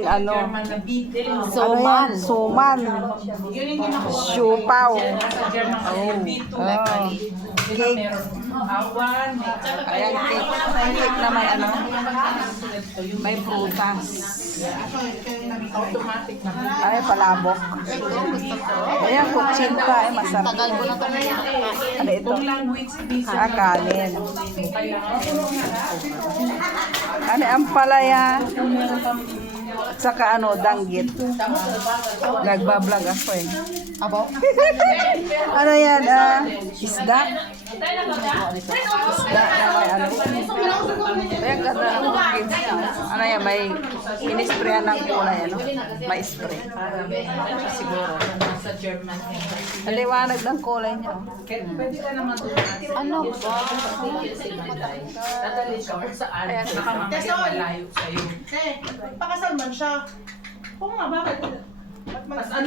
ano. German na beetle. Suman. Suman. Yun yung ginakuha. Siupaw. Sa German kasi yung B2. Cake. Meron awan. Ayan, cake. Cake na may ano. May prutas. Automatic na. Ay, palabok. Ayan, kutsinta. Ay, masarap. Tagal ko na ito na Ano ito? Kung language busy. Kanin. Kaya Ano, ang palaya. Saka ano, danggit. Nagbablog ako eh. Abo? Ano yan? Isda? Isda na may ano. Kaya ganda ng games niya. Ano yan? May inisprayan ng kulay. Ano? May spray. Siguro. sa German. Ang liwanag ng kulay niya. Pwede ka naman doon. Ano ba? Dadali siya or saan. Baka mamaya malayo sa'yo. Pakasal man siya. Oo nga, bakit?